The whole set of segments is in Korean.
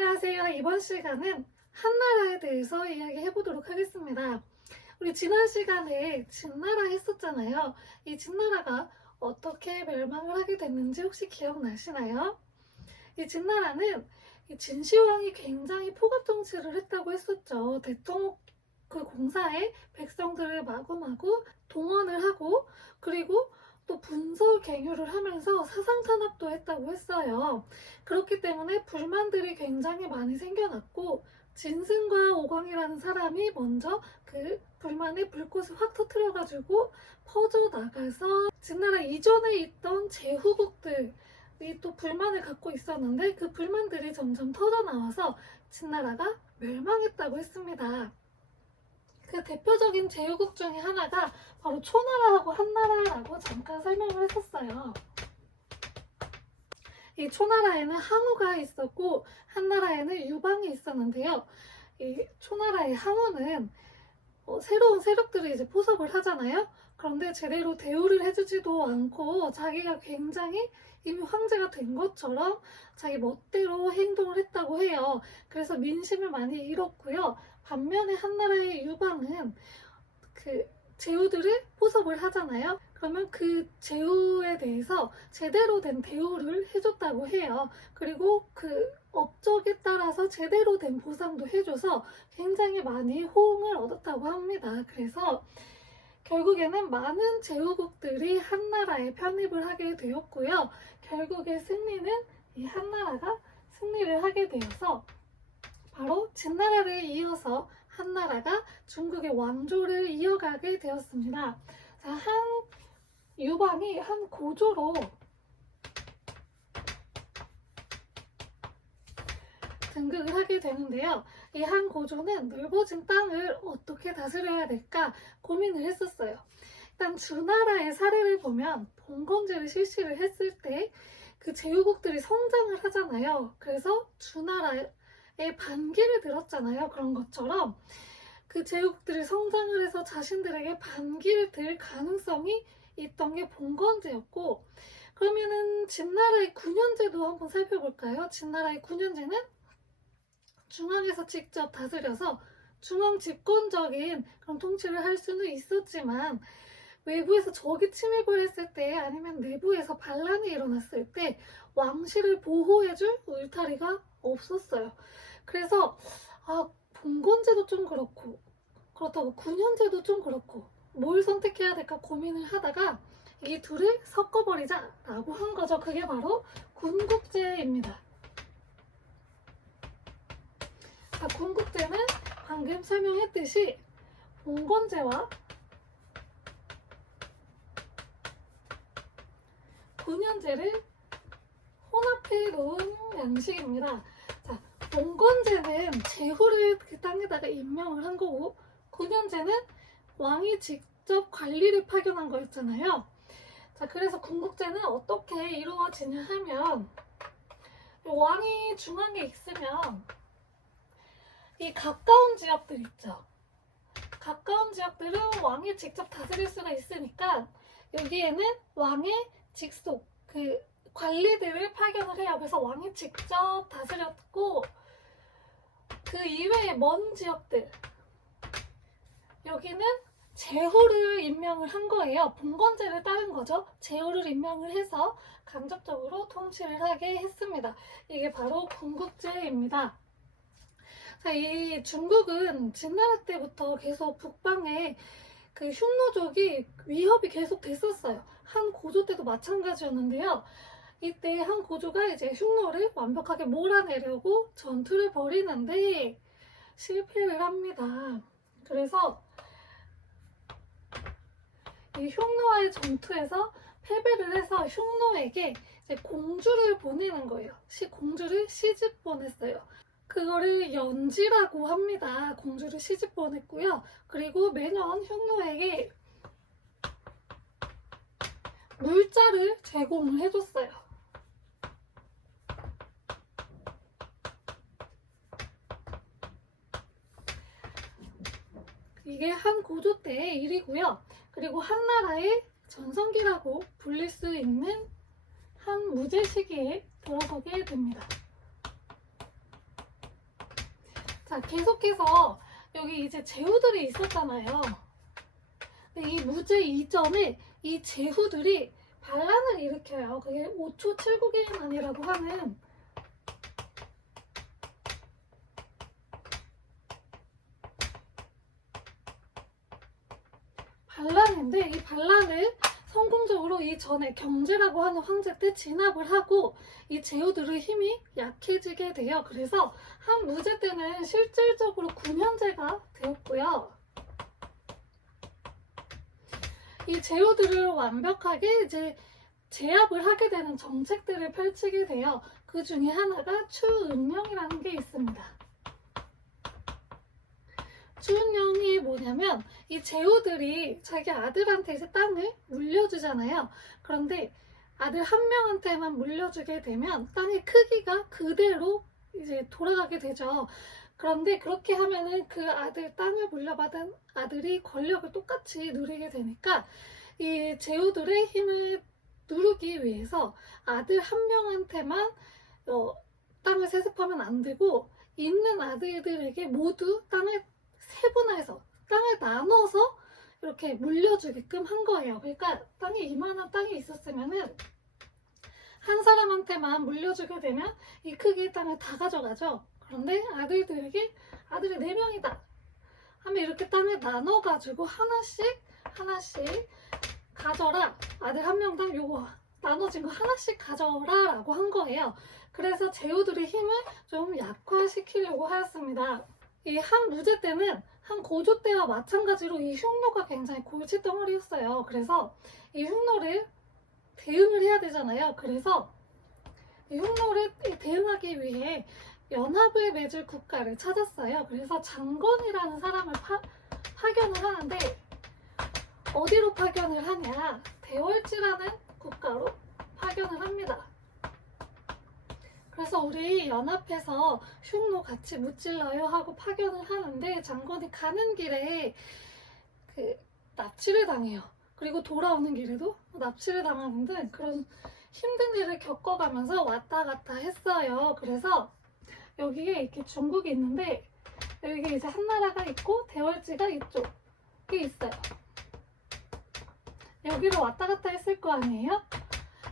안녕하세요. 이번 시간은 한나라에 대해서 이야기해 보도록 하겠습니다. 우리 지난 시간에 진나라 했었잖아요. 이 진나라가 어떻게 멸망을 하게 됐는지 혹시 기억나시나요? 이 진나라는 이 진시황이 굉장히 포갑 정치를 했다고 했었죠. 대통령 그 공사에 백성들을 마구마구 동원을 하고, 그리고 또 분서 갱유를 하면서 사상 탄압도 했다고 했어요. 그렇기 때문에 불만들이 굉장히 많이 생겨났고, 진승과 오광이라는 사람이 먼저 그 불만의 불꽃을 확 터뜨려가지고 퍼져나가서 진나라 이전에 있던 제후국들이 또 불만을 갖고 있었는데, 그 불만들이 점점 터져나와서 진나라가 멸망했다고 했습니다. 그 대표적인 제후국 중에 하나가 바로 초나라하고 한나라라고 잠깐 설명을 했었어요. 이 초나라에는 항우가 있었고 한나라에는 유방이 있었는데요. 이 초나라의 항우는 새로운 세력들을 이제 포섭을 하잖아요. 그런데 제대로 대우를 해주지도 않고 자기가 굉장히 이미 황제가 된 것처럼 자기 멋대로 행동을 했다고 해요. 그래서 민심을 많이 잃었고요. 반면에 한나라의 유방은 그 제후들을 포섭을 하잖아요. 그러면 그 제후에 대해서 제대로 된 대우를 해줬다고 해요. 그리고 그 업적에 따라서 제대로 된 보상도 해줘서 굉장히 많이 호응을 얻었다고 합니다. 그래서 결국에는 많은 제후국들이 한나라에 편입을 하게 되었고요. 결국에 승리는 이 한나라가 승리를 하게 되어서 바로 진나라를 이어서 한나라가 중국의 왕조를 이어가게 되었습니다. 자, 한 유방이 한 고조로 등극을 하게 되는데요. 이 한 고조는 넓어진 땅을 어떻게 다스려야 될까 고민을 했었어요. 일단 주나라의 사례를 보면 봉건제를 실시를 했을 때 그 제후국들이 성장을 하잖아요. 그래서 주나라의 반기를 들었잖아요. 그런 것처럼 그 제후국들이 성장을 해서 자신들에게 반기를 들 가능성이 있던 게 봉건제였고, 그러면은 진나라의 9년제도 한번 살펴볼까요? 진나라의 9년제는 중앙에서 직접 다스려서 중앙 집권적인 그런 통치를 할 수는 있었지만, 외부에서 적이 침입을 했을 때 아니면 내부에서 반란이 일어났을 때 왕실을 보호해줄 울타리가 없었어요. 그래서 봉건제도 좀 그렇다고 9년제도 좀 그렇고 뭘 선택해야 될까 고민을 하다가 이 둘을 섞어버리자 라고 한 거죠. 그게 바로 군국제입니다. 군국제는 방금 설명했듯이 봉건제와 9년제를 혼합해 놓은 양식입니다. 자, 봉건제는 제후를 그 땅에다가 임명을 한 거고, 9년제는 왕이 직접 관리를 파견한 거였잖아요. 자, 그래서 군국제는 어떻게 이루어지냐 하면, 왕이 중앙에 있으면 이 가까운 지역들 있죠. 가까운 지역들은 왕이 직접 다스릴 수가 있으니까 여기에는 왕의 직속 그 관리들을 파견을 해요. 그래서 왕이 직접 다스렸고, 그 이외의 먼 지역들 여기는 제후를 임명을 한 거예요. 봉건제를 따른 거죠. 제후를 임명을 해서 간접적으로 통치를 하게 했습니다. 이게 바로 군국제입니다. 자, 이 중국은 진나라 때부터 계속 북방에 그 흉노족이 위협이 계속 됐었어요. 한 고조 때도 마찬가지였는데요. 이때 한 고조가 이제 흉노를 완벽하게 몰아내려고 전투를 벌이는데 실패를 합니다. 그래서 이 흉노와의 전투에서 패배를 해서 흉노에게 이제 공주를 보내는 거예요. 공주를 시집 보냈어요. 그거를 연지라고 합니다. 공주를 시집 보냈고요. 그리고 매년 흉노에게 물자를 제공을 해줬어요. 이게 한 고조 때의 일이고요. 그리고 한나라의 전성기라고 불릴 수 있는 한 무제 시기에 들어서게 됩니다. 자, 계속해서 여기 이제 제후들이 있었잖아요. 근데 이 무죄 이전에 이 제후들이 반란을 일으켜요. 그게 5초 7국의 난이라고 하는 반란인데, 이 반란을 성공적으로 이 전에 경제라고 하는 황제 때 진압을 하고 이 제후들의 힘이 약해지게 돼요. 그래서 한 무제 때는 실질적으로 9년제가 되었고요. 이 제후들을 완벽하게 이제 제압을 하게 되는 정책들을 펼치게 돼요. 그 중에 하나가 추은령이라는 게 있습니다. 추은령이 뭐냐면 이 제후들이 자기 아들한테 이제 땅을 물려주잖아요. 그런데 아들 한 명한테만 물려주게 되면 땅의 크기가 그대로 이제 돌아가게 되죠. 그런데 그렇게 하면은 그 아들 땅을 물려받은 아들이 권력을 똑같이 누리게 되니까 이 제후들의 힘을 누르기 위해서 아들 한 명한테만 땅을 세습하면 안 되고 있는 아들들에게 모두 땅을 세분화해서 땅을 나눠서 이렇게 물려주게끔 한 거예요. 그러니까 땅이 이만한 땅이 있었으면은 한 사람한테만 물려주게 되면 이 크기의 땅을 다 가져가죠. 그런데 아들들에게 아들이 4명이다 하면 이렇게 땅을 나눠가지고 하나씩 가져라. 아들 한 명당 요거 나눠진 거 하나씩 가져라 라고 한 거예요. 그래서 제후들의 힘을 좀 약화시키려고 하였습니다. 이 한 무제 때는 한 고조 때와 마찬가지로 이 흉노가 굉장히 골칫덩어리였어요. 그래서 이 흉노를 대응을 해야 되잖아요. 그래서 이 흉노를 대응하기 위해 연합을 맺을 국가를 찾았어요. 그래서 장건이라는 사람을 파견을 하는데 어디로 파견을 하냐? 대월지라는 국가로 파견을 합니다. 그래서 우리 연합해서 흉노 같이 무찔러요 하고 파견을 하는데 장건이 가는 길에 납치를 당해요. 그리고 돌아오는 길에도 납치를 당하는 등 그런 힘든 일을 겪어가면서 왔다 갔다 했어요. 그래서 여기에 이렇게 중국이 있는데 여기 이제 한나라가 있고 대월지가 이쪽에 있어요. 여기로 왔다 갔다 했을 거 아니에요?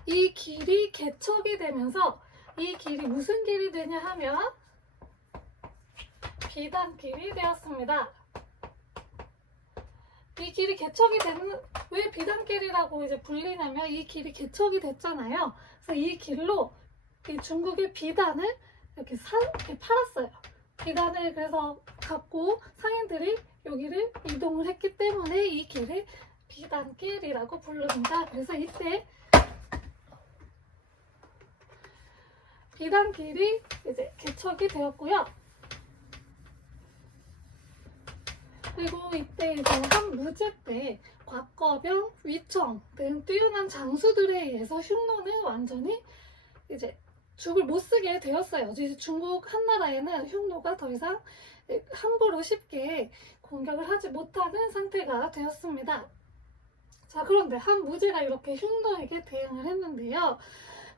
이 길이 개척이 되면서 이 길이 무슨 길이 되냐 하면 비단길이 되었습니다. 이 길이 개척이 되는 왜 비단길이라고 이제 불리냐면 이 길이 개척이 됐잖아요. 그래서 이 길로 이 중국의 비단을 이렇게 팔았어요. 비단을 그래서 갖고 상인들이 여기를 이동을 했기 때문에 이 길을 비단길이라고 부릅니다. 그래서 이때 비단길이 이제 개척이 되었고요. 그리고 이때 이제 한 무제 때 곽거병, 위청 등 뛰어난 장수들에 의해서 흉노는 완전히 이제 죽을 못 쓰게 되었어요. 이제 중국 한나라에는 흉노가 더 이상 함부로 쉽게 공격을 하지 못하는 상태가 되었습니다. 자, 그런데 한 무제가 이렇게 흉노에게 대응을 했는데요.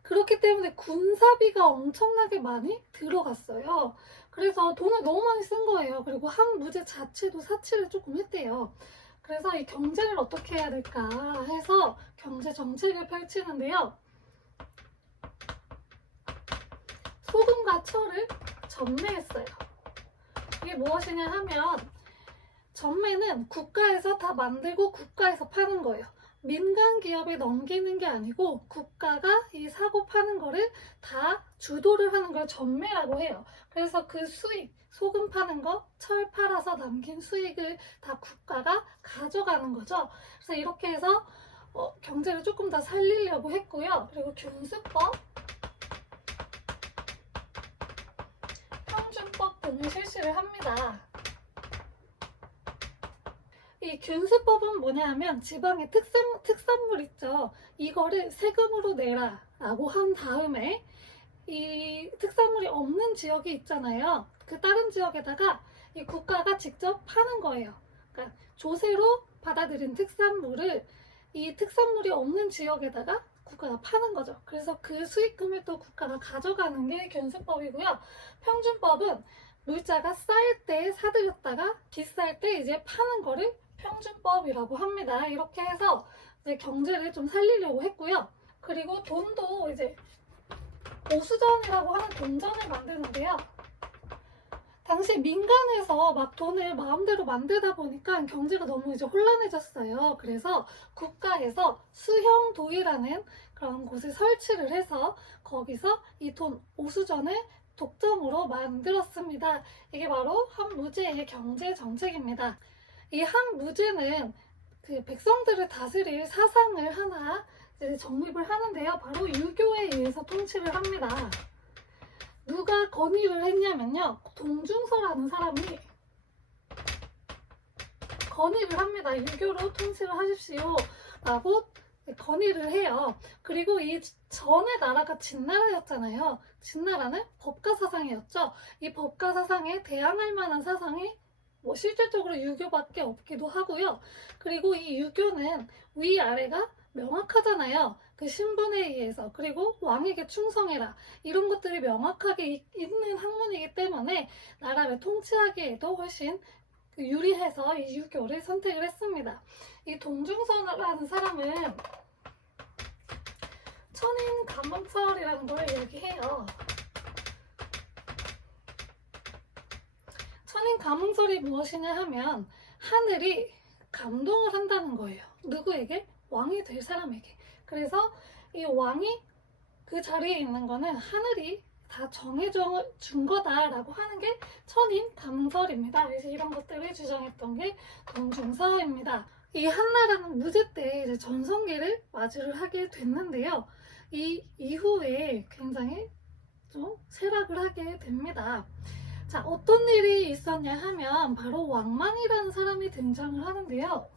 그렇기 때문에 군사비가 엄청나게 많이 들어갔어요. 그래서 돈을 너무 많이 쓴 거예요. 그리고 한 무제 자체도 사치를 조금 했대요. 그래서 이 경제를 어떻게 해야 될까 해서 경제 정책을 펼치는데요. 소금과 철을 전매했어요. 이게 무엇이냐 하면 전매는 국가에서 다 만들고 국가에서 파는 거예요. 민간 기업에 넘기는 게 아니고 국가가 이 사고 파는 거를 다 주도를 하는 걸 전매라고 해요. 그래서 그 수익, 소금 파는 거, 철 팔아서 남긴 수익을 다 국가가 가져가는 거죠. 그래서 이렇게 해서 경제를 조금 더 살리려고 했고요. 그리고 균수법, 평준법 등을 실시를 합니다. 이 균수법은 뭐냐 하면 지방의 특산물 있죠. 이거를 세금으로 내라 라고 한 다음에 이 특산물이 없는 지역이 있잖아요. 그 다른 지역에다가 이 국가가 직접 파는 거예요. 그러니까 조세로 받아들인 특산물을 이 특산물이 없는 지역에다가 국가가 파는 거죠. 그래서 그 수익금을 또 국가가 가져가는 게 균수법이고요. 평준법은 물자가 쌀 때 사들였다가 비쌀 때 이제 파는 거를 평준법이라고 합니다. 이렇게 해서 이제 경제를 좀 살리려고 했고요. 그리고 돈도 이제 오수전이라고 하는 동전을 만드는데요. 당시 민간에서 막 돈을 마음대로 만들다 보니까 경제가 너무 이제 혼란해졌어요. 그래서 국가에서 수형도이라는 그런 곳을 설치를 해서 거기서 이 돈 오수전을 독점으로 만들었습니다. 이게 바로 한무제의 경제 정책입니다. 이 한무제는 그 백성들을 다스릴 사상을 하나 이제 정립을 하는데요. 바로 유교에 의해서 통치를 합니다. 누가 건의를 했냐면요. 동중서라는 사람이 건의를 합니다. 유교로 통치를 하십시오 라고 건의를 해요. 그리고 이 전의 나라가 진나라였잖아요. 진나라는 법가사상이었죠. 이 법가사상에 대항할 만한 사상이 뭐 실질적으로 유교밖에 없기도 하고요. 그리고 이 유교는 위아래가 명확하잖아요. 그 신분에 의해서. 그리고 왕에게 충성해라. 이런 것들이 명확하게 있는 학문이기 때문에 나라를 통치하기에도 훨씬 유리해서 이 유교를 선택을 했습니다. 이 동중서라는 사람은 천인감음설이라는 걸 얘기해요. 천인감음설이 무엇이냐 하면 하늘이 감동을 한다는 거예요. 누구에게? 왕이 될 사람에게. 그래서 이 왕이 그 자리에 있는 거는 하늘이 다 정해져 준 거다라고 하는 게 천인감음설입니다. 그래서 이런 것들을 주장했던 게 동중서입니다. 이 한나라는 무제 때 이제 전성기를 마주를 하게 됐는데요. 이 이후에 굉장히 좀 쇠락을 하게 됩니다. 자, 어떤 일이 있었냐 하면 바로 왕망이라는 사람이 등장을 하는데요.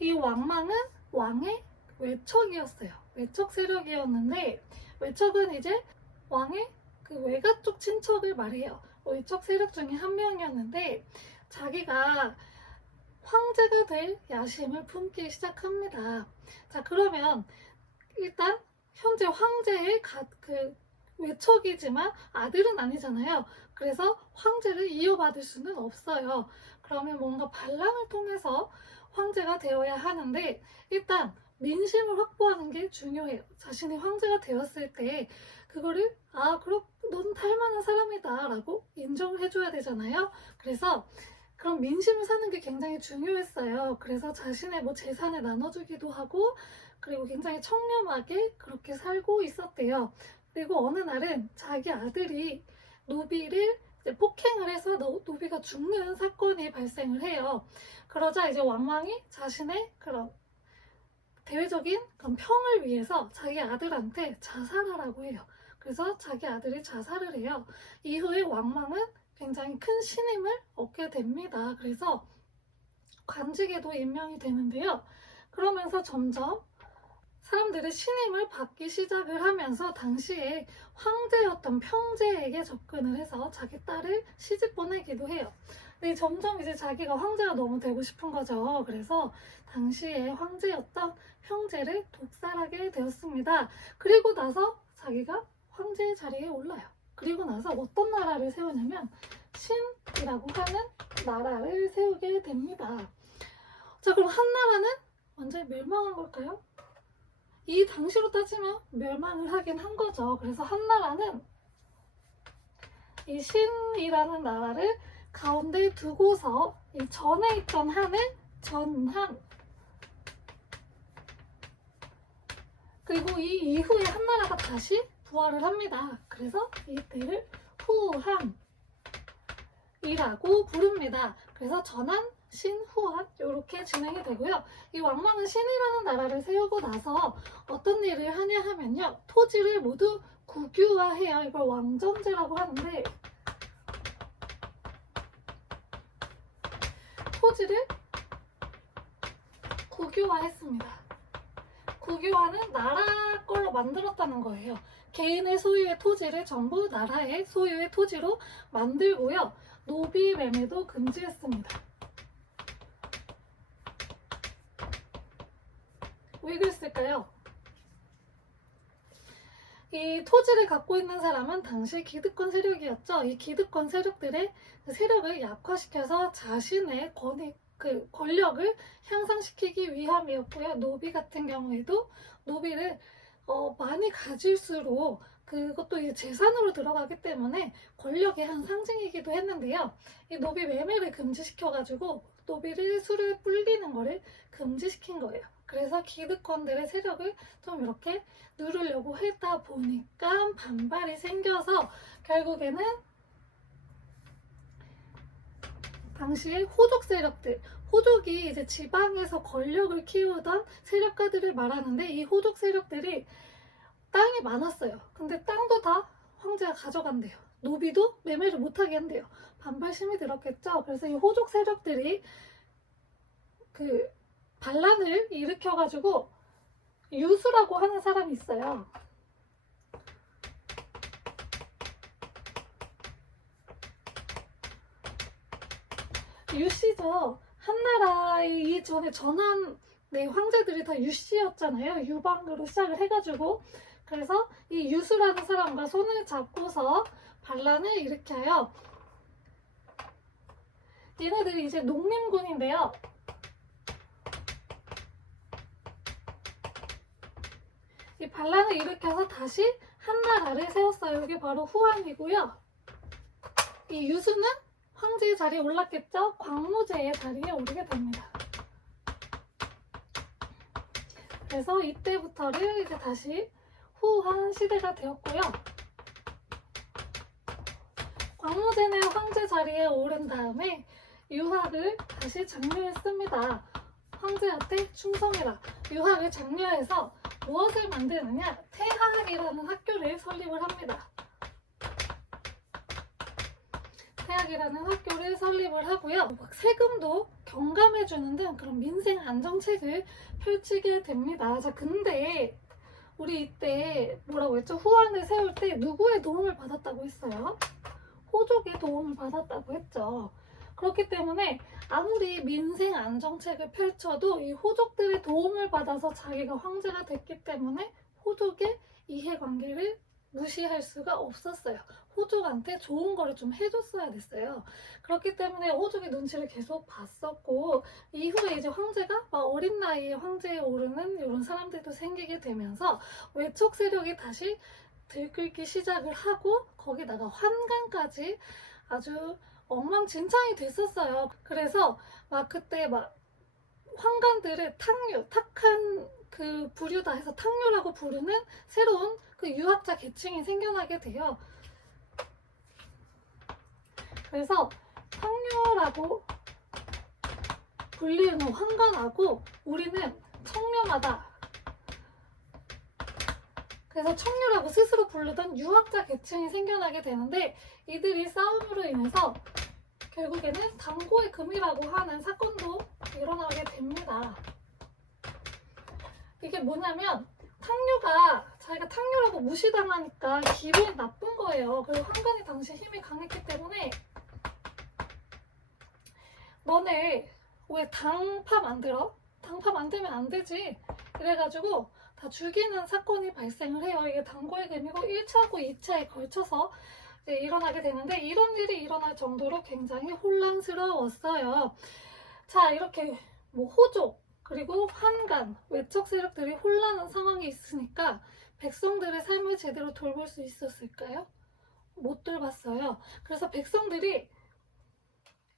이 왕망은 왕의 외척이었어요. 외척 세력이었는데 외척은 이제 왕의 그 외가 쪽 친척을 말해요. 외척 세력 중에 한 명이었는데 자기가 황제가 될 야심을 품기 시작합니다. 자, 그러면 일단 현재 황제의 그 외척이지만 아들은 아니잖아요. 그래서 황제를 이어받을 수는 없어요. 그러면 뭔가 반란을 통해서 황제가 되어야 하는데 일단 민심을 확보하는 게 중요해요. 자신이 황제가 되었을 때 그거를 그럼 넌 탈만한 사람이다 라고 인정을 해줘야 되잖아요. 그래서 그런 민심을 사는 게 굉장히 중요했어요. 그래서 자신의 뭐 재산을 나눠주기도 하고 그리고 굉장히 청렴하게 그렇게 살고 있었대요. 그리고 어느 날은 자기 아들이 노비를 이제 폭행을 해서 노비가 죽는 사건이 발생을 해요. 그러자 이제 왕왕이 자신의 그런 대외적인 그런 평을 위해서 자기 아들한테 자살하라고 해요. 그래서 자기 아들이 자살을 해요. 이후에 왕왕은 굉장히 큰 신임을 얻게 됩니다. 그래서 관직에도 임명이 되는데요. 그러면서 점점 사람들이 신임을 받기 시작을 하면서 당시에 황제였던 평제에게 접근을 해서 자기 딸을 시집 보내기도 해요. 근데 점점 이제 자기가 황제가 너무 되고 싶은 거죠. 그래서 당시에 황제였던 평제를 독살하게 되었습니다. 그리고 나서 자기가 황제의 자리에 올라요. 그리고 나서 어떤 나라를 세우냐면 신이라고 하는 나라를 세우게 됩니다. 자, 그럼 한나라는 완전히 멸망한 걸까요? 이 당시로 따지면 멸망을 하긴 한 거죠. 그래서 한나라는 이 신이라는 나라를 가운데 두고서 이 전에 있던 한을 전한, 그리고 이 이후에 한나라가 다시 부활을 합니다. 그래서 이때를 후한이라고 부릅니다. 그래서 전한, 신후한 이렇게 진행이 되고요. 이 왕망은 신이라는 나라를 세우고 나서 어떤 일을 하냐 하면요. 토지를 모두 국유화해요. 이걸 왕정제라고 하는데 토지를 국유화했습니다. 국유화는 나라 걸로 만들었다는 거예요. 개인의 소유의 토지를 전부 나라의 소유의 토지로 만들고요. 노비 매매도 금지했습니다. 왜 그랬을까요? 이 토지를 갖고 있는 사람은 당시 기득권 세력이었죠. 이 기득권 세력들의 그 세력을 약화시켜서 자신의 권력을 향상시키기 위함이었고요. 노비 같은 경우에도 노비를 많이 가질수록 그것도 이제 재산으로 들어가기 때문에 권력의 한 상징이기도 했는데요. 이 노비 매매를 금지시켜가지고 노비를 술을 불리는 거를 금지시킨 거예요. 그래서 기득권들의 세력을 좀 이렇게 누르려고 했다 보니까 반발이 생겨서 결국에는 당시에 호족 세력들, 호족이 이제 지방에서 권력을 키우던 세력가들을 말하는데 이 호족 세력들이 땅이 많았어요. 근데 땅도 다 황제가 가져간대요. 노비도 매매를 못하게 한대요. 반발심이 들었겠죠. 그래서 이 호족 세력들이 그 반란을 일으켜가지고 유수라고 하는 사람이 있어요. 유씨죠. 한나라의 이전에 전한 황제들이 다 유씨였잖아요. 유방으로 시작을 해가지고 그래서 이 유수라는 사람과 손을 잡고서 반란을 일으켜요. 얘네들이 이제 농림군인데요. 이 반란을 일으켜서 다시 한나라를 세웠어요. 이게 바로 후한이고요. 이 유수는 황제의 자리에 올랐겠죠? 광무제의 자리에 오르게 됩니다. 그래서 이때부터를 이제 다시 후한 시대가 되었고요. 광무제는 황제 자리에 오른 다음에 유학을 다시 장려했습니다. 황제한테 충성해라. 유학을 장려해서 무엇을 만드느냐? 태학이라는 학교를 설립을 합니다. 태학이라는 학교를 설립을 하고요. 세금도 경감해주는 등 그런 민생 안정책을 펼치게 됩니다. 자, 근데 우리 이때 뭐라고 했죠? 후한을 세울 때 누구의 도움을 받았다고 했어요? 호족의 도움을 받았다고 했죠. 그렇기 때문에 아무리 민생 안정책을 펼쳐도 이 호족들의 도움을 받아서 자기가 황제가 됐기 때문에 호족의 이해관계를 무시할 수가 없었어요. 호족한테 좋은 거를 좀 해줬어야 됐어요. 그렇기 때문에 호족의 눈치를 계속 봤었고 이후에 이제 황제가 막 어린 나이에 황제에 오르는 이런 사람들도 생기게 되면서 외척 세력이 다시 들끓기 시작을 하고 거기다가 환관까지 아주 엉망진창이 됐었어요. 그래서 막 그때 막 환관들을 탁한 그 부류다 해서 탁류라고 부르는 새로운 그 유학자 계층이 생겨나게 돼요. 그래서 탁류라고 불리는 환관하고 우리는 청렴하다. 그래서 청류라고 스스로 부르던 유학자 계층이 생겨나게 되는데 이들이 싸움으로 인해서 결국에는 당고의 금이라고 하는 사건도 일어나게 됩니다. 이게 뭐냐면 탕류가 자기가 탕류라고 무시당하니까 기분이 나쁜 거예요. 그리고 환관이 당시 힘이 강했기 때문에 너네 왜 당파 만들어? 당파 만들면 안 되지. 그래가지고 다 죽이는 사건이 발생을 해요. 이게 당고의 금이고 1차하고 2차에 걸쳐서 이제 일어나게 되는데 이런 일이 일어날 정도로 굉장히 혼란스러웠어요. 자, 이렇게 뭐 호족 그리고 환관, 외척 세력들이 혼란한 상황이 있으니까 백성들의 삶을 제대로 돌볼 수 있었을까요? 못 돌봤어요. 그래서 백성들이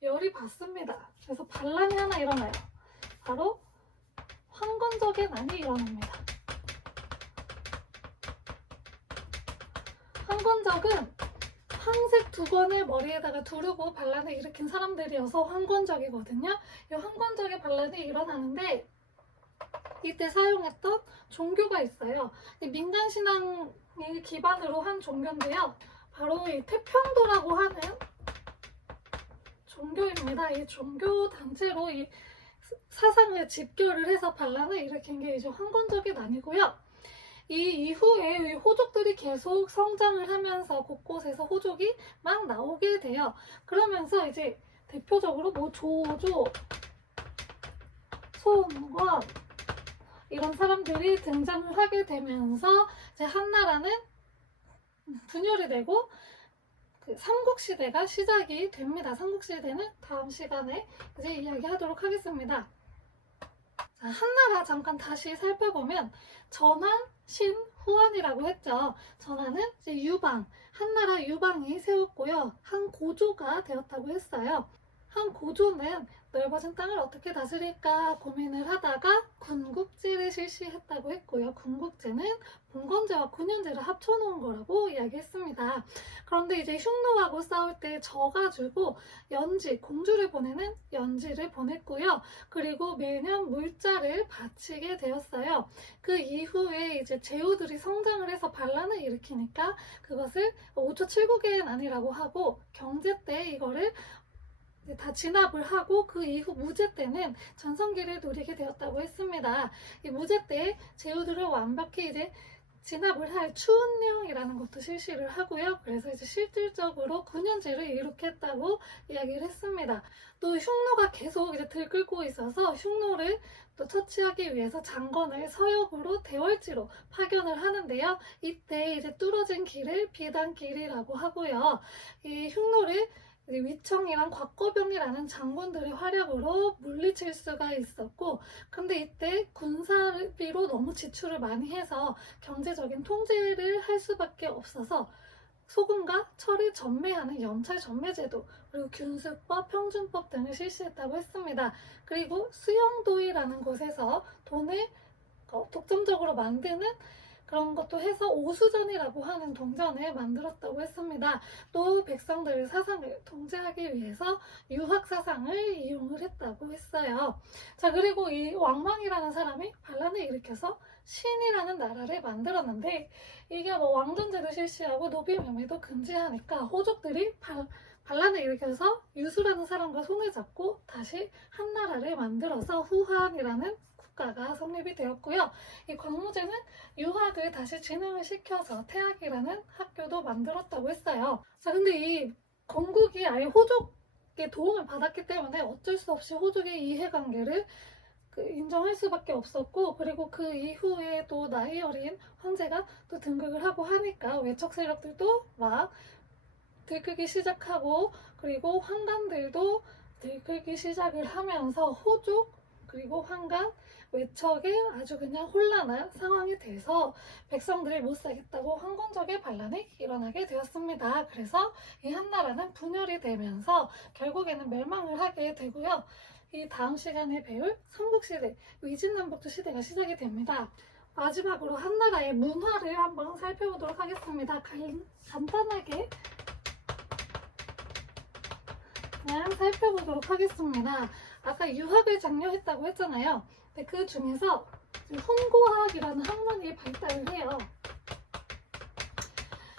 열이 받습니다. 그래서 반란이 하나 일어나요. 바로 황건적의 난이 일어납니다. 황건적은 황색 두건을 머리에다가 두르고 반란을 일으킨 사람들이어서 황건적이거든요. 이 황건적의 반란이 일어나는데 이때 사용했던 종교가 있어요. 민간신앙을 기반으로 한 종교인데요. 바로 이 태평도라고 하는 종교입니다. 이 종교 단체로 이 사상을 집결을 해서 반란을 일으킨 게 이제 황건적의 난이고요. 이 이후에 이 호족들이 계속 성장을 하면서 곳곳에서 호족이 막 나오게 돼요. 그러면서 이제 대표적으로 뭐 조조, 소음권 이런 사람들이 등장을 하게 되면서 이제 한나라는 분열이 되고 그 삼국시대가 시작이 됩니다. 삼국시대는 다음 시간에 이제 이야기하도록 하겠습니다. 자, 한나라 잠깐 다시 살펴보면 전한, 신, 후한이라고 했죠. 전한은 이제 유방, 한나라 유방이 세웠고요. 한 고조가 되었다고 했어요. 한 고조는 넓어진 땅을 어떻게 다스릴까 고민을 하다가 군국제를 실시했다고 했고요. 군국제는 봉건제와 군현제를 합쳐놓은 거라고 이야기했습니다. 그런데 이제 흉노하고 싸울 때 져가지고 연지, 공주를 보내는 연지를 보냈고요. 그리고 매년 물자를 바치게 되었어요. 그 이후에 이제 제후들이 성장을 해서 반란을 일으키니까 그것을 5초 7국의 난이라고 하고 경제 때 이거를 다 진압을 하고 그 이후 무제 때는 전성기를 누리게 되었다고 했습니다. 이 무제 때 제후들은 완벽히 이제 진압을 할 추운령이라는 것도 실시를 하고요. 그래서 이제 실질적으로 9년제를 이룩했다고 이야기를 했습니다. 또 흉노가 계속 이제 들끓고 있어서 흉노를 또 처치하기 위해서 장건을 서역으로 대월지로 파견을 하는데요. 이때 이제 뚫어진 길을 비단길이라고 하고요. 이 흉노를 위청이랑 곽거병이라는 장군들의 활약으로 물리칠 수가 있었고, 근데 이때 군사비로 너무 지출을 많이 해서 경제적인 통제를 할 수밖에 없어서 소금과 철을 전매하는 연찰 전매제도, 그리고 균수법, 평준법 등을 실시했다고 했습니다. 그리고 수영도이라는 곳에서 돈을 독점적으로 만드는 그런 것도 해서 오수전이라고 하는 동전을 만들었다고 했습니다. 또 백성들의 사상을 통제하기 위해서 유학사상을 이용을 했다고 했어요. 자, 그리고 이 왕망이라는 사람이 반란을 일으켜서 신이라는 나라를 만들었는데 이게 뭐 왕존제도 실시하고 노비매매도 금지하니까 호족들이 반란을 일으켜서 유수라는 사람과 손을 잡고 다시 한 나라를 만들어서 후한이라는 국가가 성립이 되었고요. 이 광무제는 유학을 다시 진흥을 시켜서 태학이라는 학교도 만들었다고 했어요. 자, 근데 이 건국이 아예 호족의 도움을 받았기 때문에 어쩔 수 없이 호족의 이해관계를 인정할 수밖에 없었고, 그리고 그 이후에 또 나이 어린 황제가 또 등극을 하고 하니까 외척 세력들도 막 들끓기 시작하고, 그리고 환관들도 들끓기 시작을 하면서 호족 그리고 환관 외척에 아주 그냥 혼란한 상황이 돼서 백성들이 못 살겠다고 황건적의 반란이 일어나게 되었습니다. 그래서 이 한나라는 분열이 되면서 결국에는 멸망을 하게 되고요. 이 다음 시간에 배울 삼국시대, 위진남북조 시대가 시작이 됩니다. 마지막으로 한나라의 문화를 한번 살펴보도록 하겠습니다. 간단하게 그냥 살펴보도록 하겠습니다. 아까 유학을 장려했다고 했잖아요. 근데 그 중에서 훈고학이라는 학문이 발달을 해요.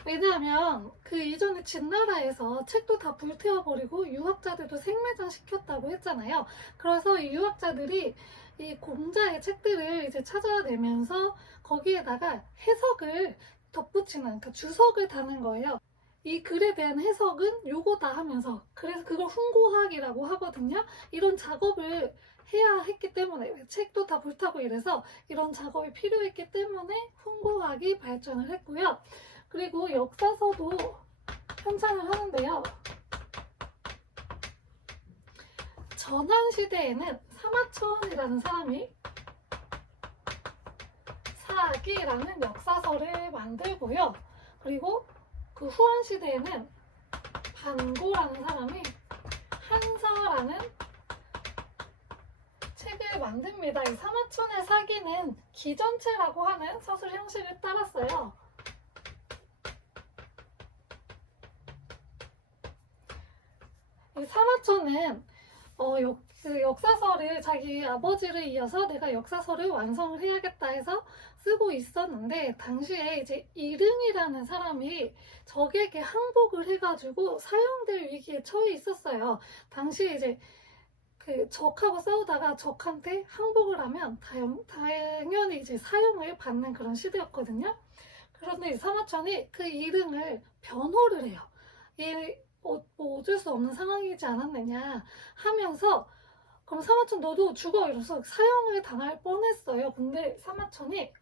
왜냐하면 그 이전에 진나라에서 책도 다 불태워버리고 유학자들도 생매장 시켰다고 했잖아요. 그래서 이 유학자들이 이 공자의 책들을 이제 찾아내면서 거기에다가 해석을 덧붙이는, 그러니까 주석을 다는 거예요. 이 글에 대한 해석은 요거다 하면서, 그래서 그걸 훈고학이라고 하거든요. 이런 작업을 해야 했기 때문에, 책도 다 불타고 이래서 이런 작업이 필요했기 때문에 훈고학이 발전을 했고요. 그리고 역사서도 편찬을 하는데요. 전한시대에는 사마천이라는 사람이 사기라는 역사서를 만들고요. 그리고 그 후한시대에는 반고라는 사람이 한서라는 책을 만듭니다. 이 사마천의 사기는 기전체라고 하는 서술 형식을 따랐어요. 이 사마천은 그 역사서를 자기 아버지를 이어서 내가 역사서를 완성을 해야겠다 해서 쓰고 있었는데, 당시에 이제 이릉이라는 사람이 적에게 항복을 해가지고 사형될 위기에 처해 있었어요. 당시에 이제 그 적하고 싸우다가 적한테 항복을 하면 당연히 이제 사형을 받는 그런 시대였거든요. 그런데 이 사마천이 그 이릉을 변호를 해요. 뭐 어쩔 수 없는 상황이지 않았느냐 하면서, 그럼 사마천 너도 죽어, 이러면서 사형을 당할 뻔했어요. 근데 사마천이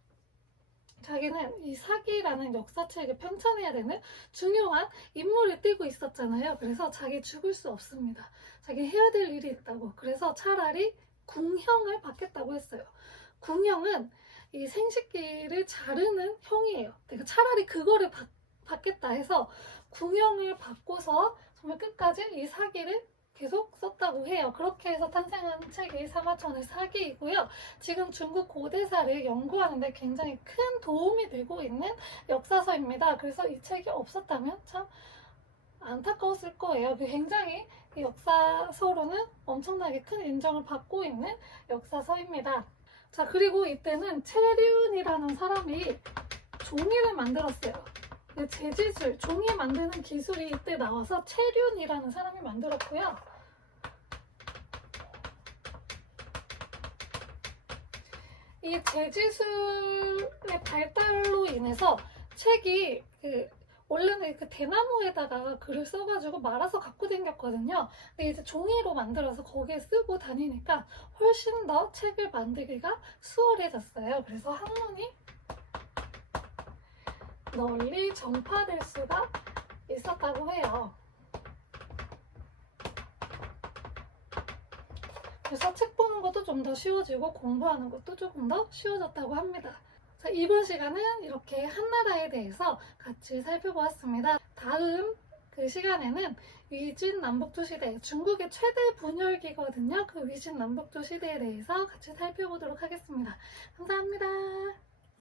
자기는 이 사기라는 역사책을 편찬해야 되는 중요한 임무를 띠고 있었잖아요. 그래서 자기 죽을 수 없습니다. 자기 해야 될 일이 있다고. 그래서 차라리 궁형을 받겠다고 했어요. 궁형은 이 생식기를 자르는 형이에요. 그러니까 차라리 그거를 받겠다 해서 궁형을 받고서 정말 끝까지 이 사기를 계속 썼다고 해요. 그렇게 해서 탄생한 책이 사마천의 사기이고요. 지금 중국 고대사를 연구하는데 굉장히 큰 도움이 되고 있는 역사서입니다. 그래서 이 책이 없었다면 참 안타까웠을 거예요. 굉장히 이 역사서로는 엄청나게 큰 인정을 받고 있는 역사서입니다. 자, 그리고 이때는 채륜이라는 사람이 종이를 만들었어요. 재지술, 종이 만드는 기술이 이때 나와서 채륜이라는 사람이 만들었고요. 이 재지술의 발달로 인해서 책이 원래는 그 대나무에다가 글을 써가지고 말아서 갖고 다녔거든요. 근데 이제 종이로 만들어서 거기에 쓰고 다니니까 훨씬 더 책을 만들기가 수월해졌어요. 그래서 학문이 널리 전파될 수가 있었다고 해요. 그래서 책 보는 것도 좀 더 쉬워지고 공부하는 것도 조금 더 쉬워졌다고 합니다. 자, 이번 시간은 이렇게 한나라에 대해서 같이 살펴보았습니다. 다음 그 시간에는 위진 남북조 시대, 중국의 최대 분열기거든요. 그 위진 남북조 시대에 대해서 같이 살펴보도록 하겠습니다. 감사합니다.